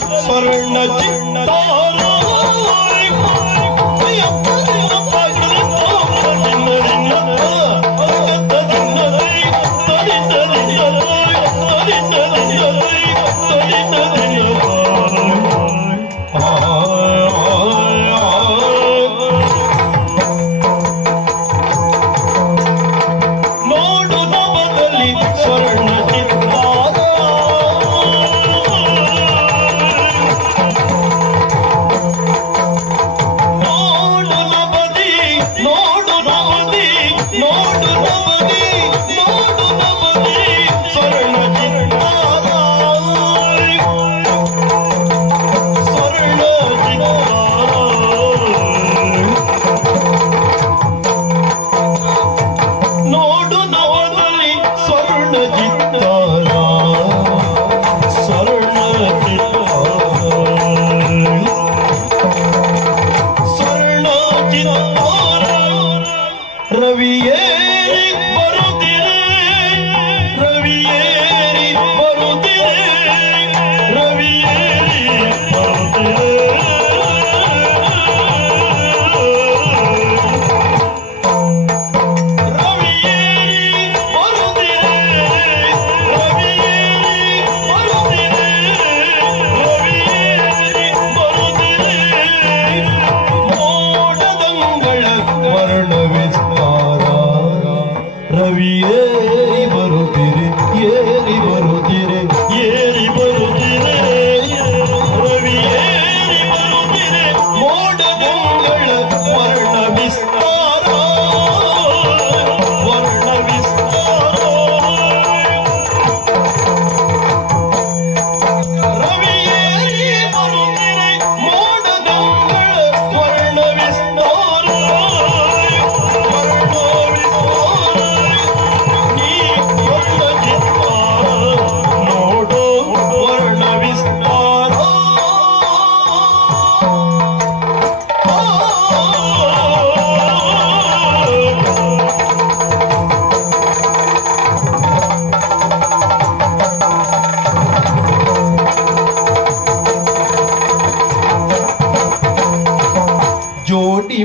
ಸ್ವರ್ಣ ಚಿತ್ತಾರ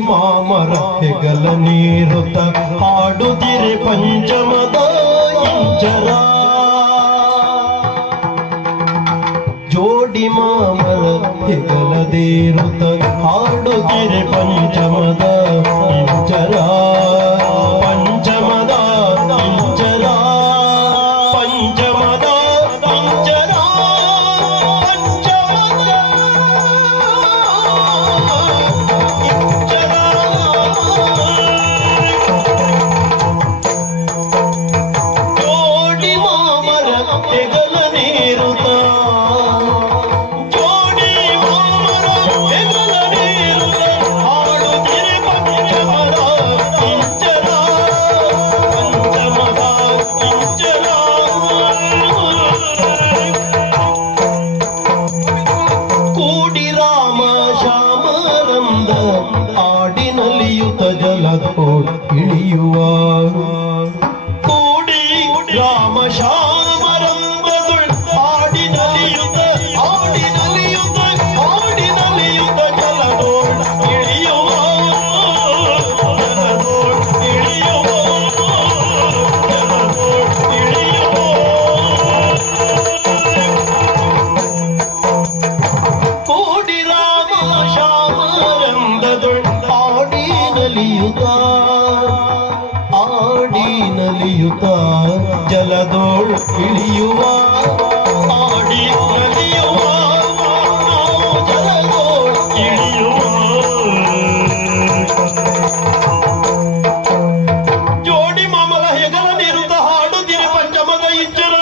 ಮಾಮರ ಹೆಗಲ ನೀರುತ್ತ ಹಾಡುತ್ತಿರೆ ಪಂಚಮದ ಇಂಚರ ಜೋಡಿ ಮಾಮರ ಹೆಗಲದೇರುತ್ತ ಹಾಡುತ್ತಿರೆ ಪಂಚಮದ ಇಂಚರ ಪಂಚಮದ ಇಂಚರ ಪಂಚಮದ ಇಂಚರ ಇಳಿಯುವ ಕೂಡಿ ರಾಮ ಶ್ಯಾಮರಂಬದುಳ್ ಆಡಿನಲಿಯುತ ಆಡಿನಲಿಯುತ ಆಡಿನಲಿಯುತ ಜಲದೋಳ್ ಇಳಿಯುವ ಜಲದೋಳ್ ಇಳಿಯುವ ಜಲದೋಳ್ ಇಳಿಯುವ ಕೂಡಿ ರಾಮ ಶ್ಯಾಮರಂಬದುಳ್ ಆಡಿನಲಿಯುತ ನಲಿಯುತ್ತ ಜಲದೋಳ್ ಇಳಿಯುವ ಆಡಿ ನಲಿಯುವ ಜಲದೋಳ್ ಇಳಿಯುವ ಜೋಡಿ ಮಾಮಲ ಹೆಗಲ ನೀರುತ್ತ ಹಾಡುತ್ತಿರೆ ಪಂಚಮದ ಇಂಚರ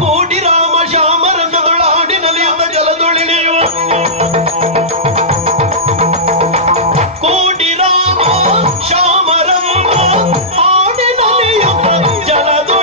ಕೂಡಿ ರಾಮ ಶ್ಯಾಮರಂಗದೊಳ ಆಡಿ ನಲಿಯುತ್ತ ಜಲದೋಳ್ ಇಳಿಯುವ ಶ್ಯಾಮರಂಗ ಆಡಿನಲಿಯುತ್ತ ಜಲದೋಳ್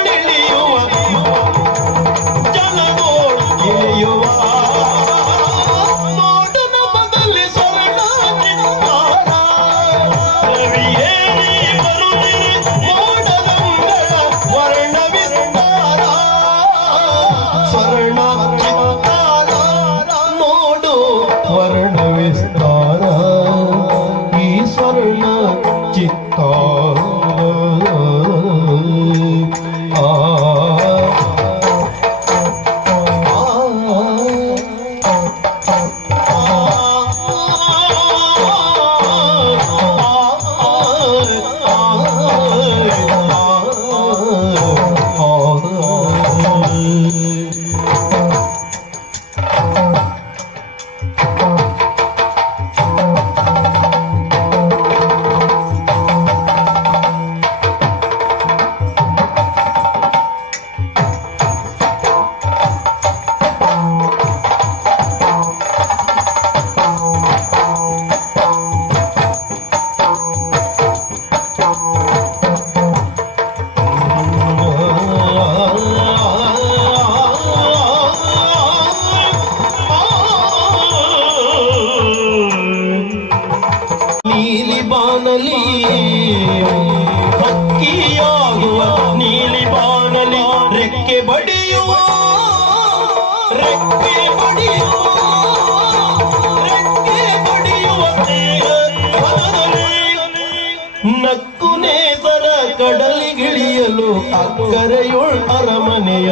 ಅಕ್ಕರೆಯುಳ್ ಅರಮನೆಯ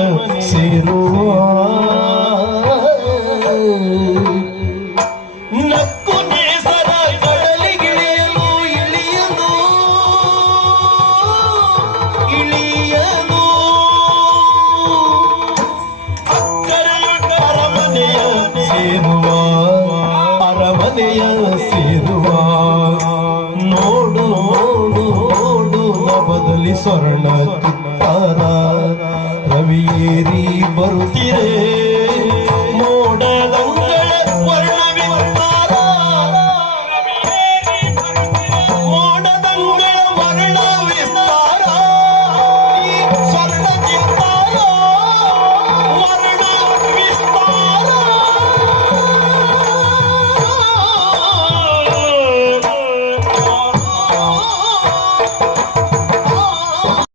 ಸೇರುವ ನಕ್ಕು ನೇಸರ ಕಡಲಿಗಿಳಿಯಲು ಇಳಿಯನು ಅಕ್ಕರೆಯುಳ್ ಅರಮನೆಯ ಸೇರುವ ನೋಡು ನಭದಲ್ಲಿ ಸ್ವರ್ಣ ತುತ್ತಾರ ರವಿಯೇರಿ ಬರುತ್ತಿರೇ